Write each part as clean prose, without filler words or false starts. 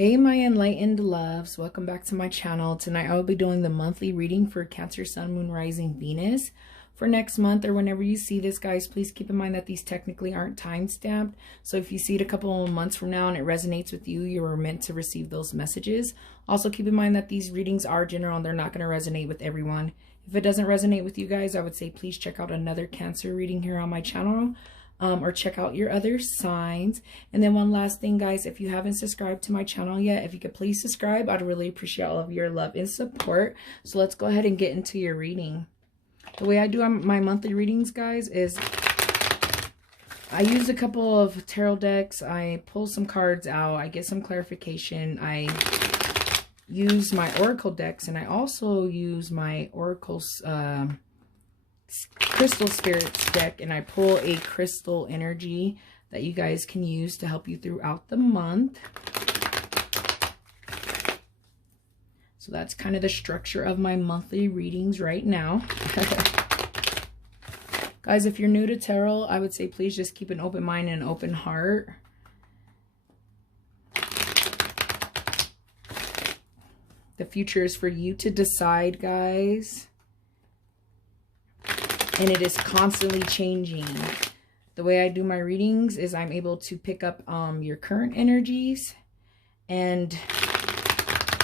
Hey my enlightened loves, welcome back to my channel. Tonight I will be doing the monthly reading for Cancer, Sun, Moon, Rising, Venus for next month, or whenever you see this, guys. Please keep in mind that these technically aren't time stamped, so if you see it a couple of months from now and it resonates with you, you were meant to receive those messages. Also keep in mind that these readings are general and they're not going to resonate with everyone. If it doesn't resonate with you guys, I would say please check out another Cancer reading here on my channel. Or check out your other signs. And then one last thing, guys, if you haven't subscribed to my channel yet, if you could please subscribe, I'd really appreciate all of your love and support. So let's go ahead and get into your reading. The way I do my monthly readings, guys, is I use a couple of tarot decks. I pull some cards out. I get some clarification. I use my oracle decks, and I also use my oracle crystal spirits deck, and I pull a crystal energy that you guys can use to help you throughout the month. So that's kind of the structure of my monthly readings right now. Guys, if you're new to tarot, I would say please just keep an open mind and an open heart. The future is for you to decide, guys. And it is constantly changing. The way I do my readings is I'm able to pick up your current energies, and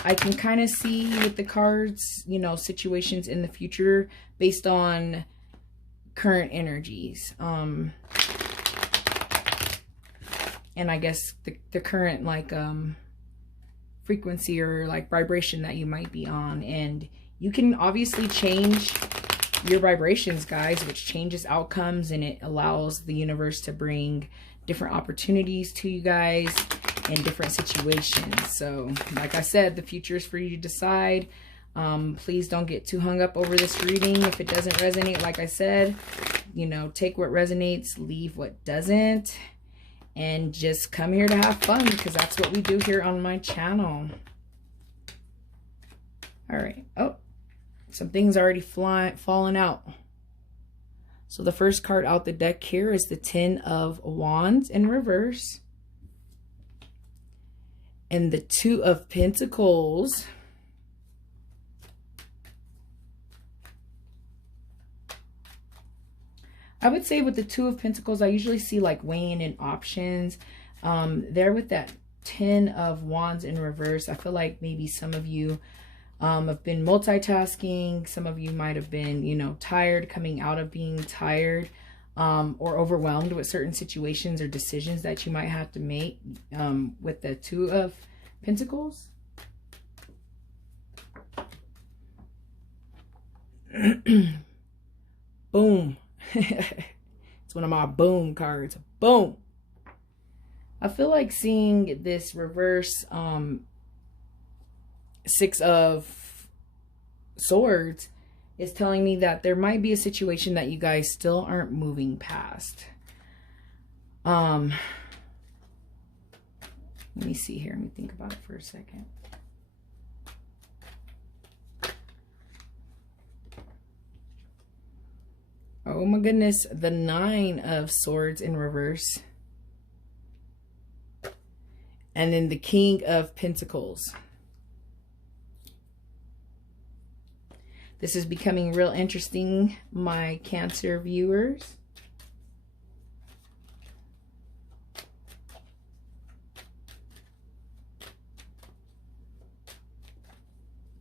I can kind of see with the cards, you know, situations in the future based on current energies. And I guess the current like frequency or like vibration that you might be on. And you can obviously change your vibrations, guys, which changes outcomes, and it allows the universe to bring different opportunities to you guys in different situations. So like I said, the future is for you to decide. Please don't get too hung up over this reading. If it doesn't resonate, like I said, you know, take what resonates, leave what doesn't, and just come here to have fun, because that's what we do here on my channel. All right. Oh, some things already falling out. So the first card out the deck here is the Ten of Wands in reverse. And the Two of Pentacles. I would say with the Two of Pentacles, I usually see like weighing in options. There with that Ten of Wands in reverse, I feel like maybe some of you have been multitasking. Some of you might have been, you know, tired, coming out of being tired, or overwhelmed with certain situations or decisions that you might have to make with the Two of Pentacles. Boom. It's one of my boom cards. Boom. I feel like seeing this reverse Six of Swords is telling me that there might be a situation that you guys still aren't moving past. Let me see here. Let me think about it for a second. Oh my goodness, the Nine of Swords in reverse. And then the King of Pentacles. This is becoming real interesting, my Cancer viewers.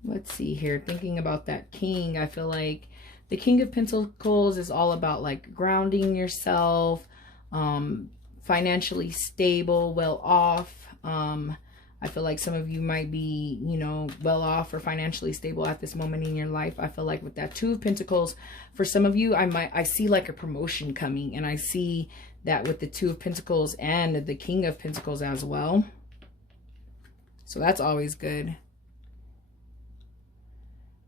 Let's see here. Thinking about that King, I feel like the King of Pentacles is all about like grounding yourself, financially stable, well off. I feel like some of you might be, you know, well off or financially stable at this moment in your life. I feel like with that Two of Pentacles, for some of you, I see like a promotion coming, and I see that with the Two of Pentacles and the King of Pentacles as well. So that's always good.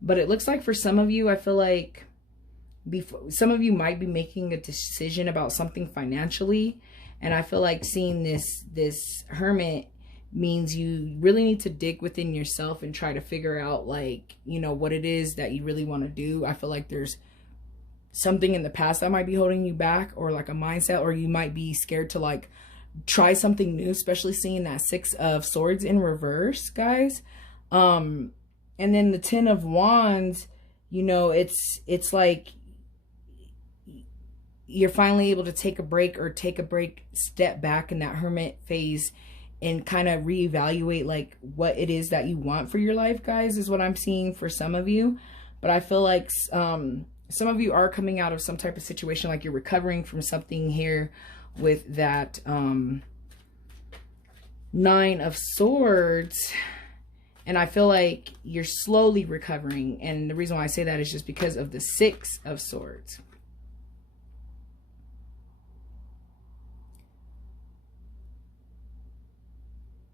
But it looks like for some of you, I feel like some of you might be making a decision about something financially, and I feel like seeing this Hermit means you really need to dig within yourself and try to figure out, like, you know, what it is that you really want to do. I feel like there's something in the past that might be holding you back, or like a mindset, or you might be scared to like try something new, especially seeing that Six of Swords in reverse, guys. And then the Ten of Wands, you know, it's like you're finally able to take a break, step back in that hermit phase and kind of reevaluate like what it is that you want for your life, guys, is what I'm seeing for some of you. But I feel like some of you are coming out of some type of situation, like you're recovering from something here with that Nine of Swords. And I feel like you're slowly recovering. And the reason why I say that is just because of the Six of Swords.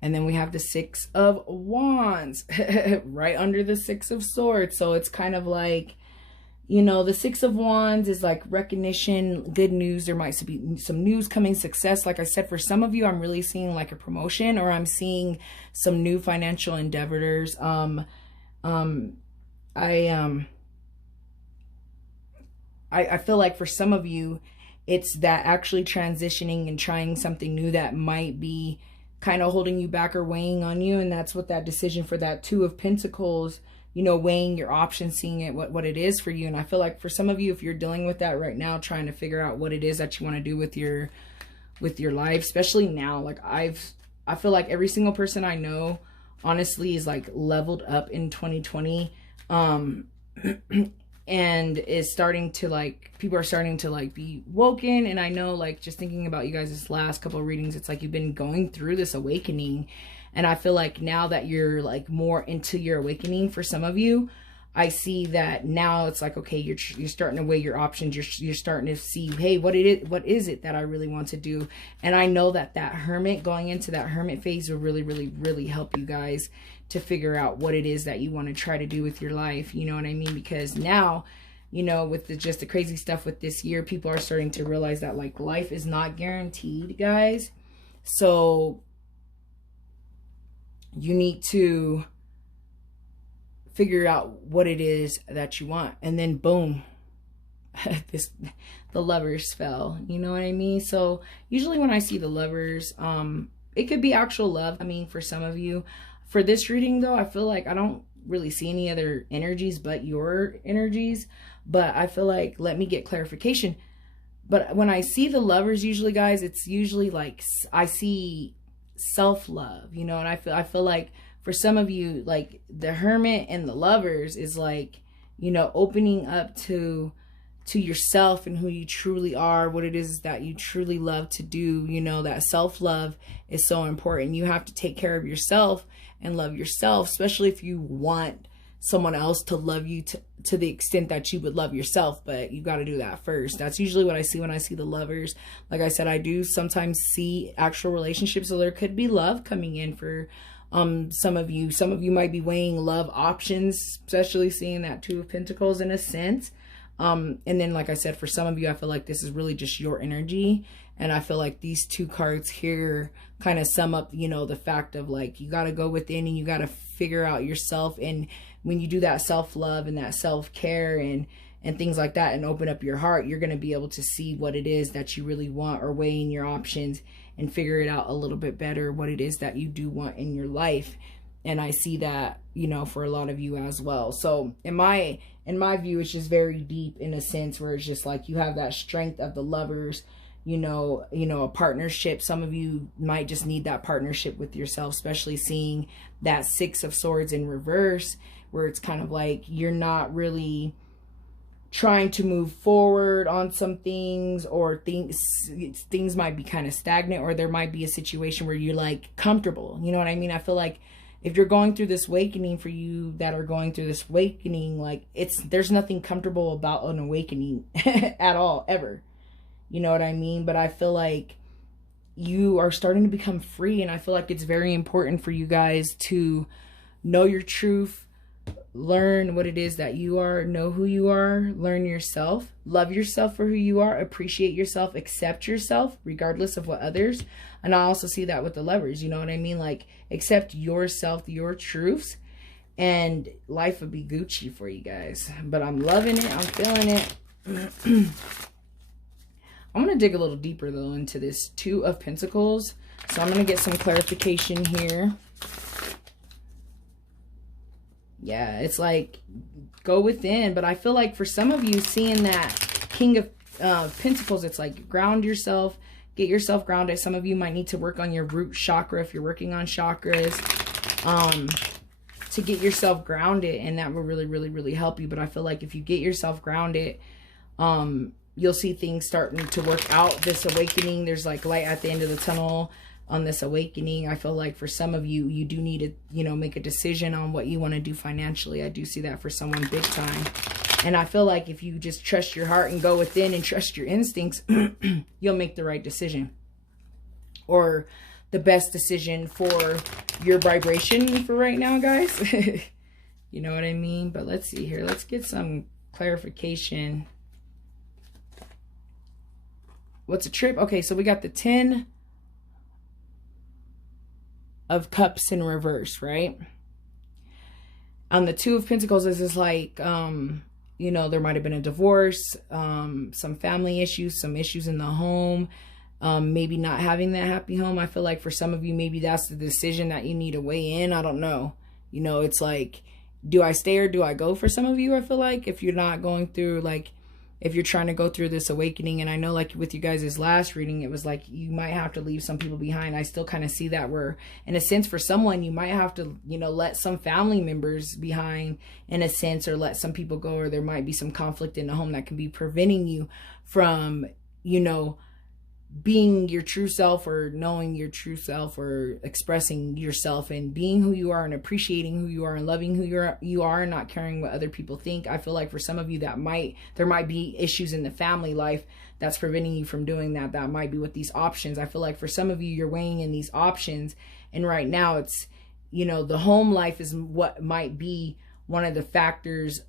And then we have the Six of Wands right under the Six of Swords. So it's kind of like, you know, the Six of Wands is like recognition, good news. There might be some news coming, success. Like I said, for some of you, I'm really seeing like a promotion, or I'm seeing some new financial endeavors. I feel like for some of you, it's that actually transitioning and trying something new that might be kind of holding you back or weighing on you. And that's what that decision for that Two of Pentacles, you know, weighing your options, seeing it, what it is for you. And I feel like for some of you, if you're dealing with that right now, trying to figure out what it is that you want to do with your life, especially now, like I feel like every single person I know honestly is like leveled up in 2020, and is starting to like, people are starting to like be woken. And I know, like, just thinking about you guys this last couple of readings, it's like you've been going through this awakening. And I feel like now that you're like more into your awakening, for some of you, I see that now it's like, okay, you're starting to weigh your options. You're starting to see, hey, what is it that I really want to do? And I know that hermit, going into that hermit phase, will really, really, really help you guys to figure out what it is that you want to try to do with your life. You know what I mean? Because now, you know, with just the crazy stuff with this year, people are starting to realize that like life is not guaranteed, guys. So you need to figure out what it is that you want. And then boom, the Lovers fell. You know what I mean? So usually when I see the Lovers, it could be actual love. I mean, for some of you, for this reading though, I feel like I don't really see any other energies but your energies. But I feel like, let me get clarification. But when I see the Lovers, usually, guys, it's usually like I see self-love, you know. And I feel like for some of you, like the Hermit and the Lovers is like, you know, opening up to yourself and who you truly are, what it is that you truly love to do. You know, that self-love is so important. You have to take care of yourself and love yourself, especially if you want someone else to love you to the extent that you would love yourself. But you got to do that first. That's usually what I see when I see the Lovers. Like I said, I do sometimes see actual relationships, so there could be love coming in for some of you. Some of you might be weighing love options, especially seeing that Two of Pentacles in a sense. And then, like I said, for some of you, I feel like this is really just your energy. And I feel like these two cards here kind of sum up, you know, the fact of like, you got to go within and you got to figure out yourself. And when you do that self-love and that self-care and things like that, and open up your heart, you're going to be able to see what it is that you really want, or weighing your options and figure it out a little bit better, what it is that you do want in your life. And I see that, you know, for a lot of you as well. So in my view, it's just very deep in a sense where it's just like you have that strength of the Lovers, you know, a partnership. Some of you might just need that partnership with yourself, especially seeing that Six of Swords in reverse, where it's kind of like you're not really trying to move forward on some things, or things might be kind of stagnant, or there might be a situation where you're like comfortable. You know what I mean? I feel like if you're going through this awakening, for you that are going through this awakening, like there's nothing comfortable about an awakening at all, ever. You know what I mean? But I feel like you are starting to become free. And I feel like it's very important for you guys to know your truth, learn what it is that you are, know who you are, learn yourself, love yourself for who you are, appreciate yourself, accept yourself, regardless of what others. And I also see that with the Lovers, you know what I mean? Like, accept yourself, your truths, and life would be Gucci for you guys. But I'm loving it. I'm feeling it. I'm going to dig a little deeper, though, into this Two of Pentacles. So I'm going to get some clarification here. Yeah, it's like, go within. But I feel like for some of you, seeing that King of Pentacles, it's like, ground yourself. Get yourself grounded. Some of you might need to work on your root chakra if you're working on chakras. To get yourself grounded. And that will really, really, really help you. But I feel like if you get yourself grounded, you'll see things starting to work out. This awakening, there's like light at the end of the tunnel on this awakening. I feel like for some of you, you do need to, you know, make a decision on what you want to do financially. I do see that for someone big time. And I feel like if you just trust your heart and go within and trust your instincts, you'll make the right decision. Or the best decision for your vibration for right now, guys. You know what I mean? But let's see here. Let's get some clarification. What's a trip? Okay, so we got the 10 of Cups in reverse, right? On the Two of Pentacles, this is like, you know, there might have been a divorce, some family issues, some issues in the home, maybe not having that happy home. I feel like for some of you, maybe that's the decision that you need to weigh in. I don't know. You know, it's like, do I stay or do I go for some of you? I feel like if you're not going through, like, if you're trying to go through this awakening, and I know like with you guys' last reading, it was like you might have to leave some people behind. I still kind of see that where, in a sense, for someone, you might have to, you know, let some family members behind in a sense, or let some people go, or there might be some conflict in the home that can be preventing you from, you know, being your true self, or knowing your true self, or expressing yourself and being who you are and appreciating who you are and loving who you are and not caring what other people think. I feel like for some of you there might be issues in the family life that's preventing you from doing that. That might be with these options. I feel like for some of you, you're weighing in these options, and right now it's, you know, the home life is what might be one of the factors,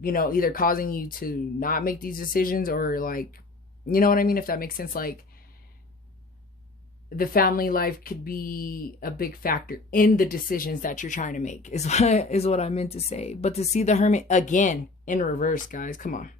you know, either causing you to not make these decisions, or like, you know what I mean? If that makes sense, like the family life could be a big factor in the decisions that you're trying to make, is what I meant to say. But to see the Hermit again in reverse, guys, come on.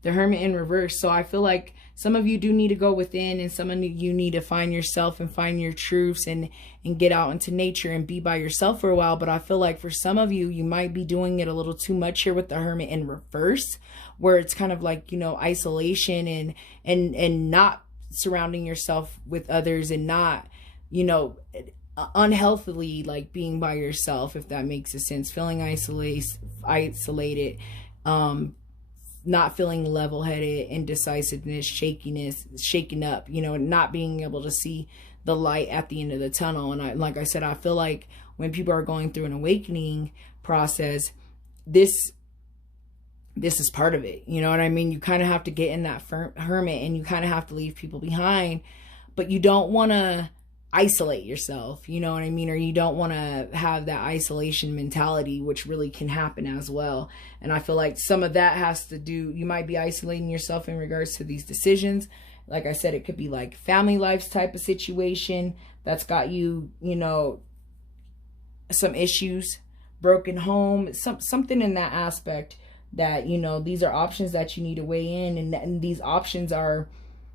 The Hermit in reverse. So I feel like some of you do need to go within, and some of you need to find yourself and find your truths and get out into nature and be by yourself for a while. But I feel like for some of you, you might be doing it a little too much here with the Hermit in reverse, where it's kind of like, you know, isolation and not surrounding yourself with others, and not, you know, unhealthily, like being by yourself, if that makes a sense. Feeling isolated, not feeling level-headed, indecisiveness, shaking up, you know, not being able to see the light at the end of the tunnel. And like I said, I feel like when people are going through an awakening process, this is part of it. You know what I mean? You kind of have to get in that hermit, and you kind of have to leave people behind, but you don't want to isolate yourself. You know what I mean? Or you don't want to have that isolation mentality, which really can happen as well. And I feel like some of that has to do, you might be isolating yourself in regards to these decisions. Like I said, it could be like family life type of situation that's got you, you know, some issues, broken home, something in that aspect. That, you know, these are options that you need to weigh in, and these options are,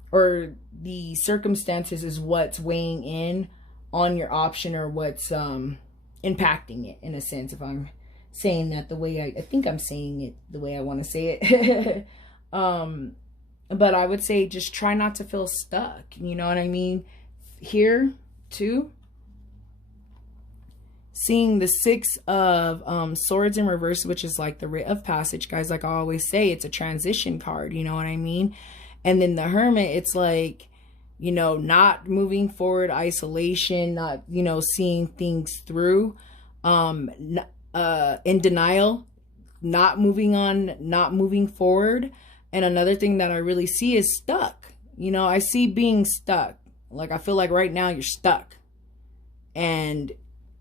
or the circumstances is what's weighing in on your option, or what's impacting it, in a sense, if I'm saying that the way I think I'm saying it the way I want to say it. But I would say just try not to feel stuck, you know what I mean? Here too, seeing the Six of Swords in reverse, which is like the Writ of Passage, guys. Like I always say, it's a transition card, you know what I mean? And then the Hermit, it's like, you know, not moving forward, isolation, not, you know, seeing things through, in denial, not moving on, not moving forward. And another thing that I really see is stuck. You know, I see being stuck. Like I feel like right now you're stuck. And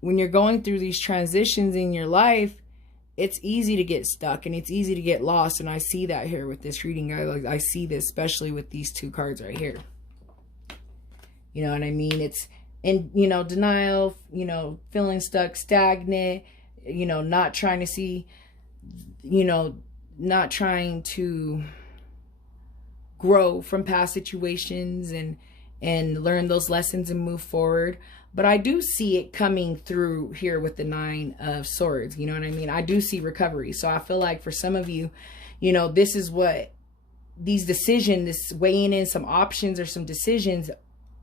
when you're going through these transitions in your life, it's easy to get stuck and it's easy to get lost. And I see that here with this reading, guys. Like I see this, especially with these two cards right here. You know what I mean? It's in, you know, denial, you know, feeling stuck, stagnant, you know, not trying to see, you know, not trying to grow from past situations and learn those lessons and move forward. But I do see it coming through here with the 9 of Swords. You know what I mean? I do see recovery. So I feel like for some of you, you know, this is what these decisions, this weighing in some options or some decisions,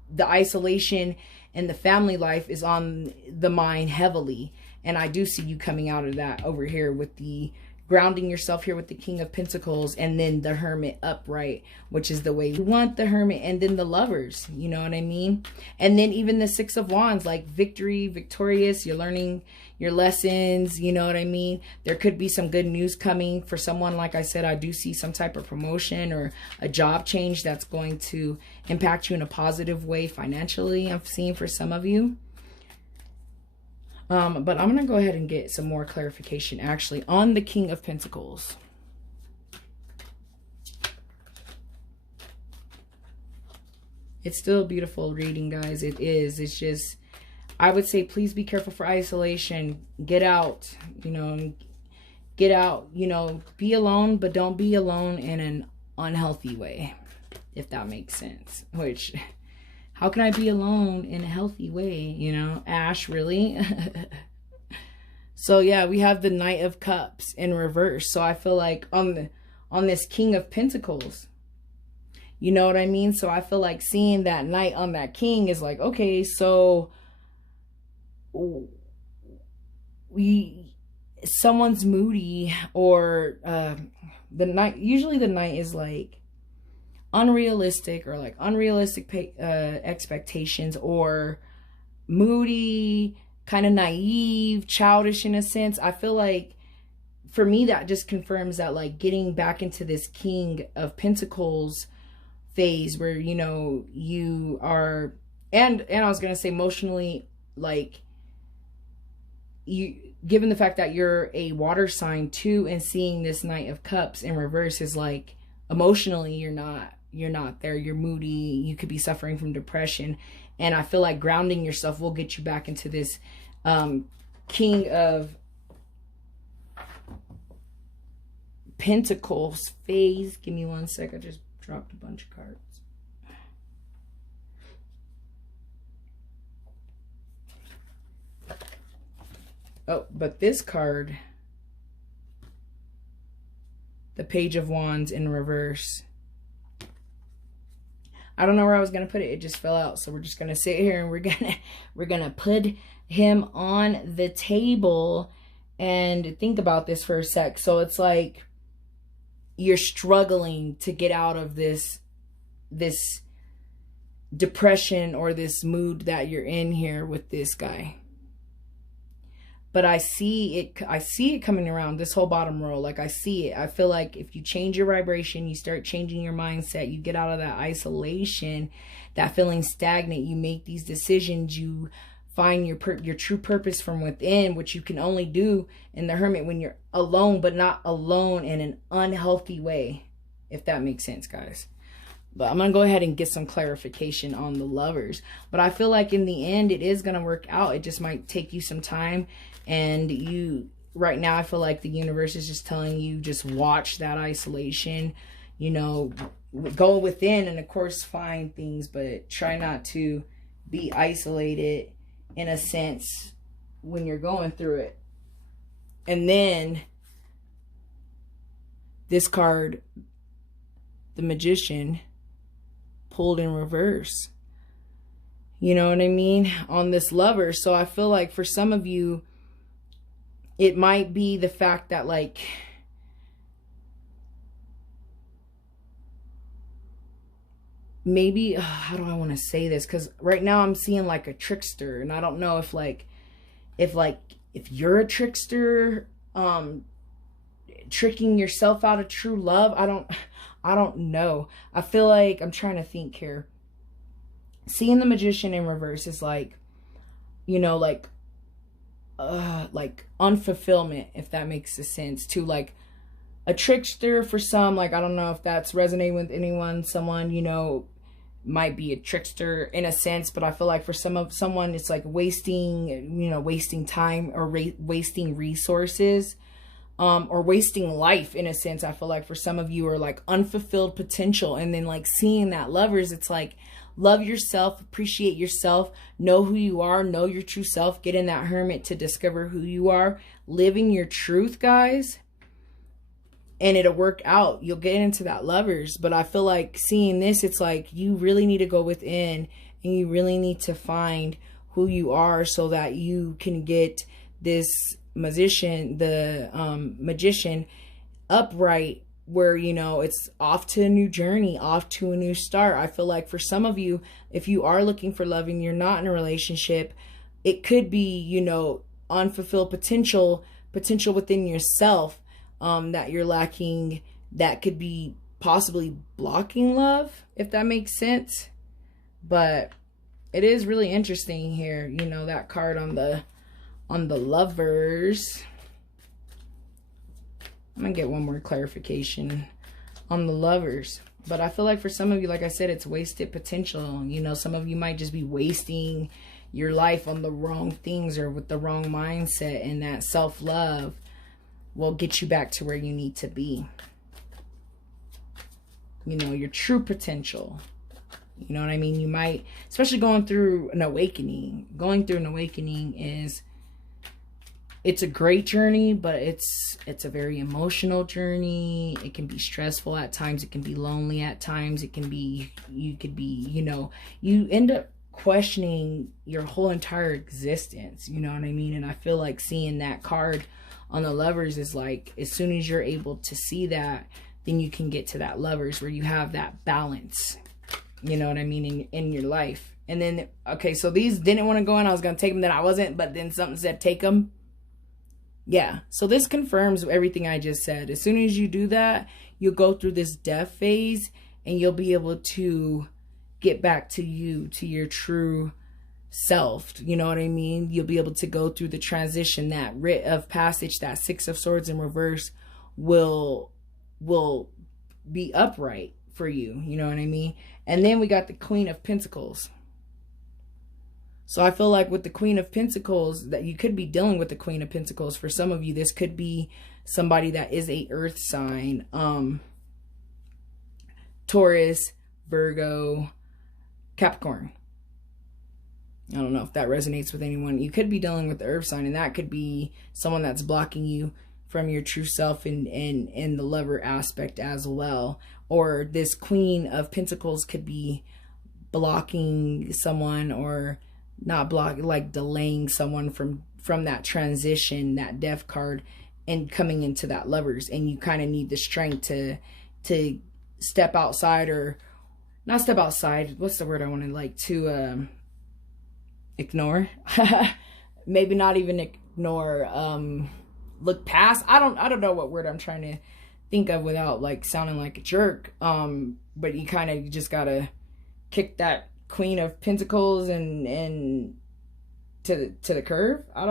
the isolation and the family life is on the mind heavily. And I do see you coming out of that over here with the grounding yourself here with the King of Pentacles, and then the Hermit upright, which is the way you want the Hermit, and then the Lovers, you know what I mean? And then even the 6 of Wands, like victory, victorious, you're learning your lessons, you know what I mean? There could be some good news coming for someone. Like I said, I do see some type of promotion or a job change that's going to impact you in a positive way financially, I'm seeing for some of you. But I'm going to go ahead and get some more clarification actually on the King of Pentacles. It's still a beautiful reading, guys. It is. It's just, I would say, please be careful for isolation. Get out, you know, get out, you know, be alone, but don't be alone in an unhealthy way, if that makes sense. Which, how can I be alone in a healthy way? You know, Ash, really? So yeah, we have the Knight of Cups in reverse. So I feel like on this King of Pentacles, you know what I mean? So I feel like seeing that Knight on that King is like, okay, so someone's moody, or the Knight, usually the Knight is like unrealistic, or like unrealistic expectations, or moody, kind of naive, childish in a sense. I feel like for me that just confirms that, like, getting back into this King of Pentacles phase where, you know, you are, and I was gonna say emotionally, like, you, given the fact that you're a water sign too, and seeing this Knight of Cups in reverse is like, emotionally you're not there, you're moody, you could be suffering from depression. And I feel like grounding yourself will get you back into this King of Pentacles phase. Give me one sec, I just dropped a bunch of cards. Oh, but this card, the Page of Wands in reverse, I don't know where I was gonna put it. It just fell out. So we're just gonna sit here and we're gonna put him on the table and think about this for a sec. So it's like you're struggling to get out of this depression or this mood that you're in here with this guy. But I see it coming around, this whole bottom row. Like, I see it. I feel like if you change your vibration, you start changing your mindset, you get out of that isolation, that feeling stagnant, you make these decisions, you find your true purpose from within, which you can only do in the Hermit when you're alone, but not alone in an unhealthy way, if that makes sense, guys. But I'm going to go ahead and get some clarification on the Lovers. But I feel like in the end, it is going to work out. It just might take you some time. And you, right now, I feel like the universe is just telling you, just watch that isolation, you know, go within and of course find things, but try not to be isolated in a sense when you're going through it. And then this card, the Magician, pulled in reverse. You know what I mean? On this Lover. So I feel like for some of you, it might be the fact that, like, maybe, how do I want to say this? Because right now I'm seeing like a trickster, and I don't know if you're a trickster, tricking yourself out of true love. I don't know. I feel like, I'm trying to think here. Seeing the Magician in reverse is like, you know, like unfulfillment, if that makes sense, to like a trickster for some. Like, I don't know if that's resonating with anyone. Someone, you know, might be a trickster in a sense, but I feel like for someone it's like wasting, you know, wasting time or wasting resources. or wasting life in a sense. I feel like for some of you, are like unfulfilled potential. And then like seeing that Lovers, it's like, love yourself, appreciate yourself, know who you are, know your true self, get in that hermit to discover who you are, living your truth, guys. And it'll work out. You'll get into that Lovers. But I feel like seeing this, it's like you really need to go within and you really need to find who you are so that you can get this magician upright, where, you know, it's off to a new journey, off to a new start. I feel like for some of you, if you are looking for love and you're not in a relationship, it could be, you know, unfulfilled potential within yourself, that you're lacking, that could be possibly blocking love, if that makes sense. But it is really interesting here, you know, that card on the Lovers. I'm gonna get one more clarification on the Lovers. But I feel like for some of you, like I said, it's wasted potential. You know, some of you might just be wasting your life on the wrong things or with the wrong mindset, and that self-love will get you back to where you need to be. You know, your true potential. You know what I mean? You might, especially going through an awakening. Going through an awakening is, it's a great journey, but it's a very emotional journey. It can be stressful at times. It can be lonely at times. It can be, you could be, you know, you end up questioning your whole entire existence. You know what I mean? And I feel like seeing that card on the Lovers is like, as soon as you're able to see that, then you can get to that Lovers where you have that balance. You know what I mean? In your life. And then, okay, so these didn't want to go in. I was going to take them, then I wasn't, but then something said take them. Yeah, so this confirms everything I just said. As soon as you do that, you'll go through this death phase and you'll be able to get back to you, to your true self. You know what I mean? You'll be able to go through the transition. That writ of passage, that Six of Swords in reverse will be upright for you. You know what I mean? And then we got the Queen of Pentacles. So I feel like with the Queen of Pentacles, that you could be dealing with the Queen of Pentacles. For some of you, this could be somebody that is a earth sign. Taurus, Virgo, Capricorn. I don't know if that resonates with anyone. You could be dealing with the earth sign, and that could be someone that's blocking you from your true self and the lover aspect as well. Or this Queen of Pentacles could be blocking someone, or not block, like delaying someone from that transition, that death card, and coming into that Lovers. And you kind of need the strength to step outside, or not step outside, what's the word I wanted, like to ignore. Maybe not even ignore, look past. I don't know what word I'm trying to think of without like sounding like a jerk. But you kind of just gotta kick that Queen of Pentacles and to the curve. I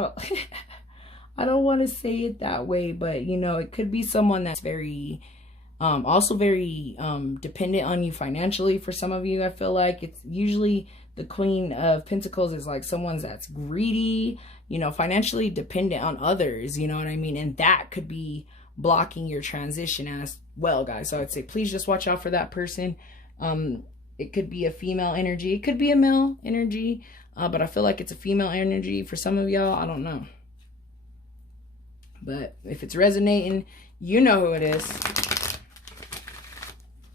don't want to say it that way, but you know, it could be someone that's very also very dependent on you financially. For some of you, I feel like it's usually the Queen of Pentacles is like someone that's greedy, you know, financially dependent on others, you know what I mean? And that could be blocking your transition as well, guys. So I'd say please just watch out for that person. It could be a female energy. It could be a male energy. But I feel like it's a female energy for some of y'all. I don't know. But if it's resonating, you know who it is.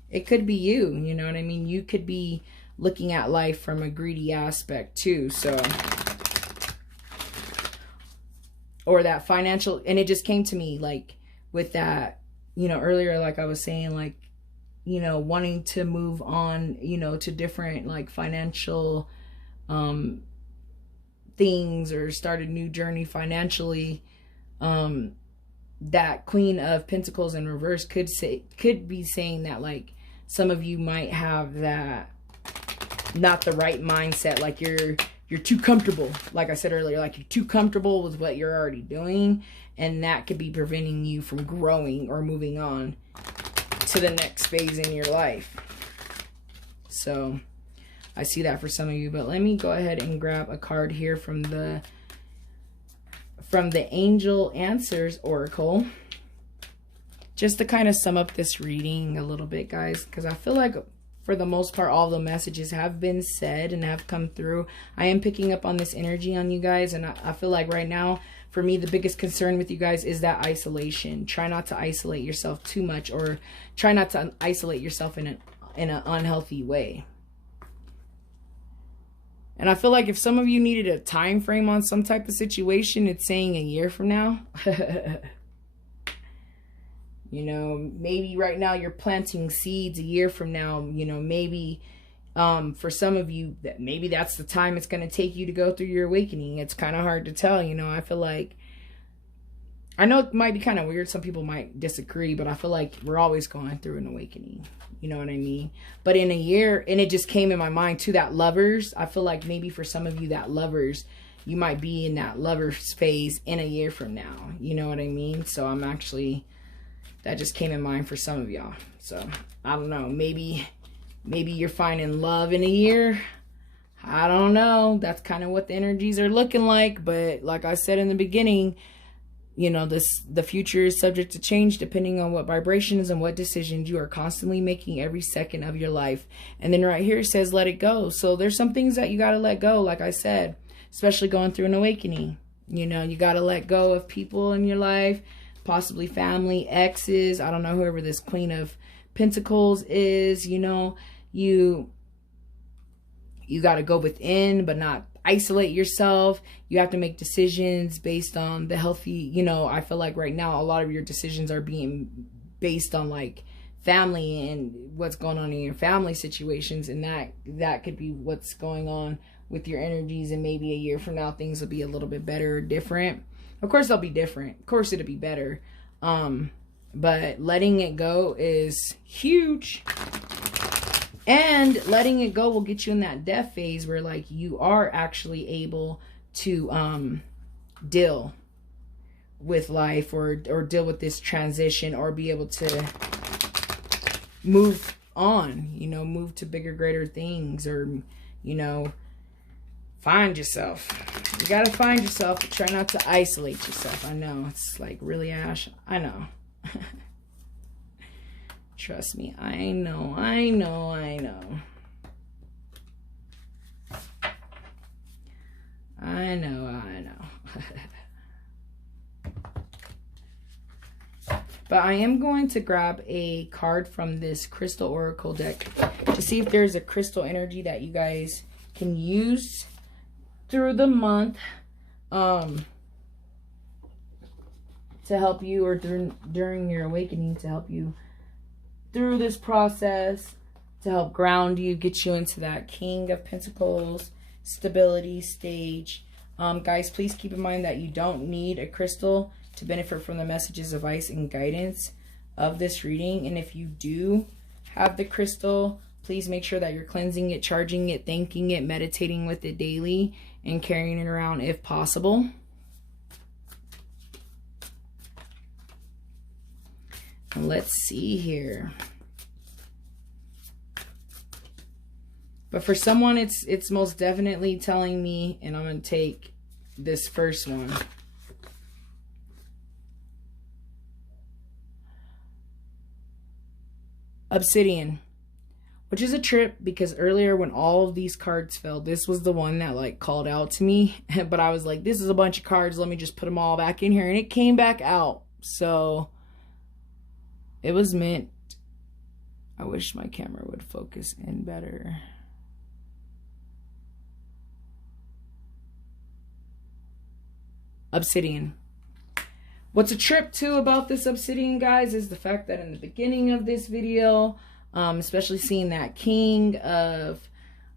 It could be you. You know what I mean? You could be looking at life from a greedy aspect too. So, or that financial, and it just came to me like with that, you know, earlier, like I was saying, like, you know, wanting to move on, you know, to different like financial things, or start a new journey financially. That Queen of Pentacles in reverse could be saying that like some of you might have that not the right mindset, like you're too comfortable, like I said earlier, like you're too comfortable with what you're already doing, and that could be preventing you from growing or moving on to the next phase in your life. So I see that for some of you. But let me go ahead and grab a card here from the Angel Answers Oracle. just to kind of sum up this reading a little bit, guys, because I feel like for the most part, all the messages have been said and have come through. I am picking up on this energy on you guys, and I feel like right now, for me, the biggest concern with you guys is that isolation. Try not to isolate yourself too much, or try not to isolate yourself in an unhealthy way. And I feel like if some of you needed a time frame on some type of situation, it's saying a year from now. You know, maybe right now you're planting seeds. A year from now, you know, maybe for some of you, that maybe that's the time it's going to take you to go through your awakening. It's kind of hard to tell, you know. I feel like, I know it might be kind of weird. Some people might disagree, but I feel like we're always going through an awakening. You know what I mean? But in a year, and it just came in my mind too, that lovers, I feel like maybe for some of you that lovers, you might be in that lovers phase in a year from now. You know what I mean? So I'm actually, that just came in mind for some of y'all. So I don't know, maybe you're finding love in a year. I don't know. That's kind of what the energies are looking like. But like I said in the beginning, you know, the future is subject to change depending on what vibrations and what decisions you are constantly making every second of your life. And then right here it says, let it go. So there's some things that you got to let go, like I said, especially going through an awakening. You know, you got to let go of people in your life, possibly family, exes. I don't know, whoever this Queen of Pentacles is, you know, you got to go within, but not isolate yourself. You have to make decisions based on the healthy, you know, I feel like right now a lot of your decisions are being based on like family and what's going on in your family situations, and that could be what's going on with your energies. And maybe a year from now things will be a little bit better or different. Of course they'll be different, of course it'll be better, but letting it go is huge. And letting it go will get you in that death phase where like you are actually able to deal with life, or deal with this transition, or be able to move on, you know, move to bigger, greater things, or, you know, find yourself. You got to find yourself, but try not to isolate yourself. I know it's like really, Ash. I know. Trust me, I know. But I am going to grab a card from this Crystal Oracle deck to see if there's a crystal energy that you guys can use through the month to help you, or during your awakening, to help you through this process, to help ground you, get you into that King of Pentacles stability stage. Guys, please keep in mind that you don't need a crystal to benefit from the messages, advice, and guidance of this reading. And if you do have the crystal, please make sure that you're cleansing it, charging it, thanking it, meditating with it daily, and carrying it around if possible. And let's see here. But for someone, it's most definitely telling me, and I'm going to take this first one. Obsidian, which is a trip, because earlier when all of these cards fell, this was the one that like called out to me. But I was like, this is a bunch of cards, let me just put them all back in here, and it came back out. So it was meant. I wish my camera would focus in better. Obsidian. What's a trip too about this obsidian, guys, is the fact that in the beginning of this video, especially seeing that King of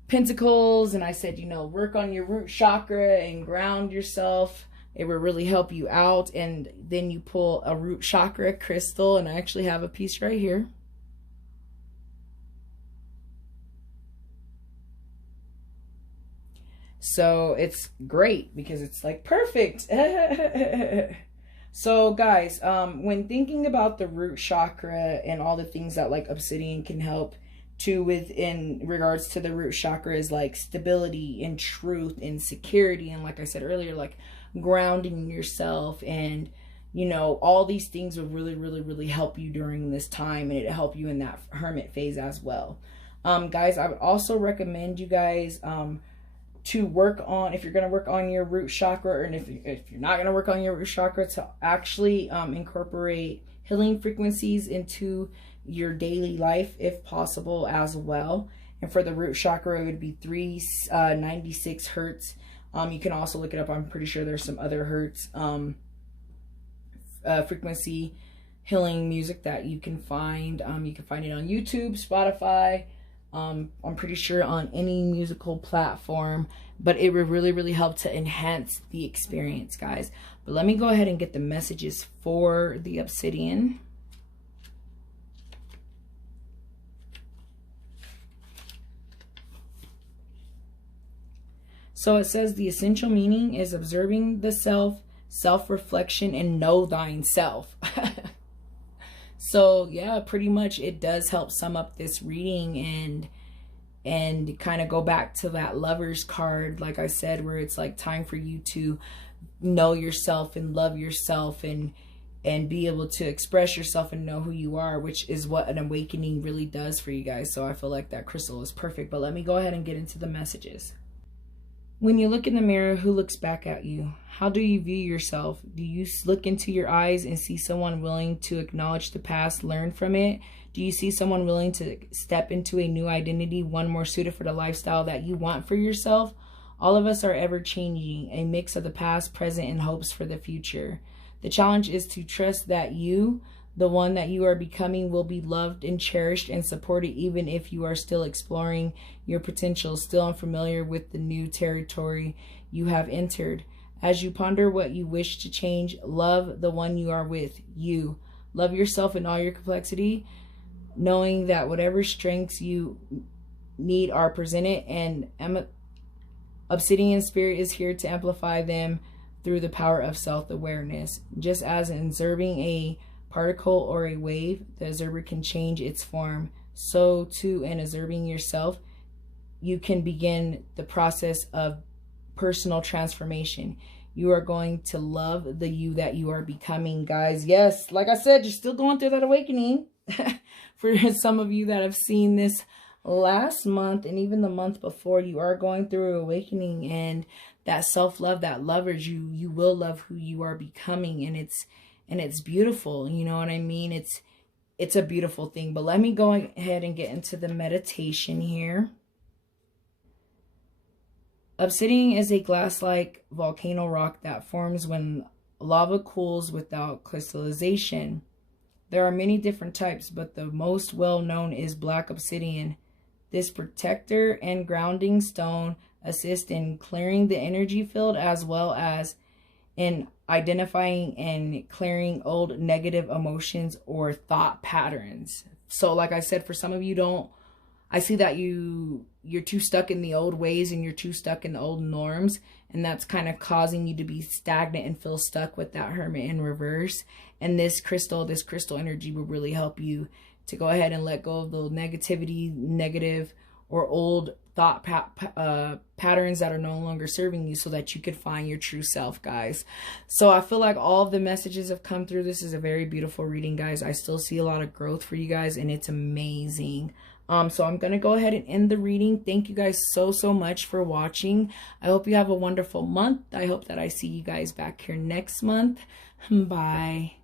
Pentacles, and I said, you know, work on your root chakra and ground yourself. It will really help you out. And then you pull a root chakra crystal, and I actually have a piece right here. So it's great because it's like perfect. So guys, when thinking about the root chakra and all the things that like obsidian can help to with in regards to the root chakra is like stability and truth and security. And like I said earlier, like grounding yourself and, You know, all these things would really, really, really help you during this time, and it'll help you in that hermit phase as well. Guys, I would also recommend you guys to work on, if you're going to work on your root chakra, and if you're not going to work on your root chakra, to actually incorporate healing frequencies into your daily life if possible as well. And for the root chakra, it would be 396 hertz. You can also look it up. I'm pretty sure there's some other hertz frequency healing music that you can find. You can find it on YouTube, Spotify. I'm pretty sure on any musical platform, but it would really, really help to enhance the experience, guys. But let me go ahead and get the messages for the Obsidian. So it says the essential meaning is observing the self, self-reflection, and know thine self. So yeah, pretty much it does help sum up this reading and kind of go back to that Lover's card, like I said, where it's like time for you to know yourself and love yourself and be able to express yourself and know who you are, which is what an awakening really does for you guys. So I feel like that crystal is perfect. But let me go ahead and get into the messages. When you look in the mirror, who looks back at you? How do you view yourself? Do you look into your eyes and see someone willing to acknowledge the past, learn from it? Do you see someone willing to step into a new identity, one more suited for the lifestyle that you want for yourself? All of us are ever changing, a mix of the past, present, and hopes for the future. The challenge is to trust that you, the one that you are becoming, will be loved and cherished and supported, even if you are still exploring your potential, still unfamiliar with the new territory you have entered. As you ponder what you wish to change, love the one you are with, you. Love yourself in all your complexity, knowing that whatever strengths you need are presented, and Obsidian Spirit is here to amplify them through the power of self-awareness. Just as in observing a particle or a wave, the observer can change its form. So too in observing yourself, you can begin the process of personal transformation. You are going to love the you that you are becoming, guys. Yes, like I said, you're still going through that awakening. For some of you that have seen this last month and even the month before, you are going through awakening, and that self-love, that lovers, you will love who you are becoming, and it's beautiful. You know what I mean? It's a beautiful thing. But let me go ahead and get into the meditation here. Obsidian is a glass-like volcano rock that forms when lava cools without crystallization. There are many different types, but the most well-known is black obsidian. This protector and grounding stone assists in clearing the energy field, as well as in identifying and clearing old negative emotions or thought patterns. So like I said, for some of you, I see that you're too stuck in the old ways and you're too stuck in the old norms, and that's kind of causing you to be stagnant and feel stuck with that Hermit in reverse. And this crystal energy will really help you to go ahead and let go of the negativity, negative or old thought patterns that are no longer serving you, so that you could find your true self, guys. So I feel like all of the messages have come through. This is a very beautiful reading, guys. I still see a lot of growth for you guys, and it's amazing. So I'm going to go ahead and end the reading. Thank you guys so much for watching. I hope you have a wonderful month. I hope that I see you guys back here next month. Bye.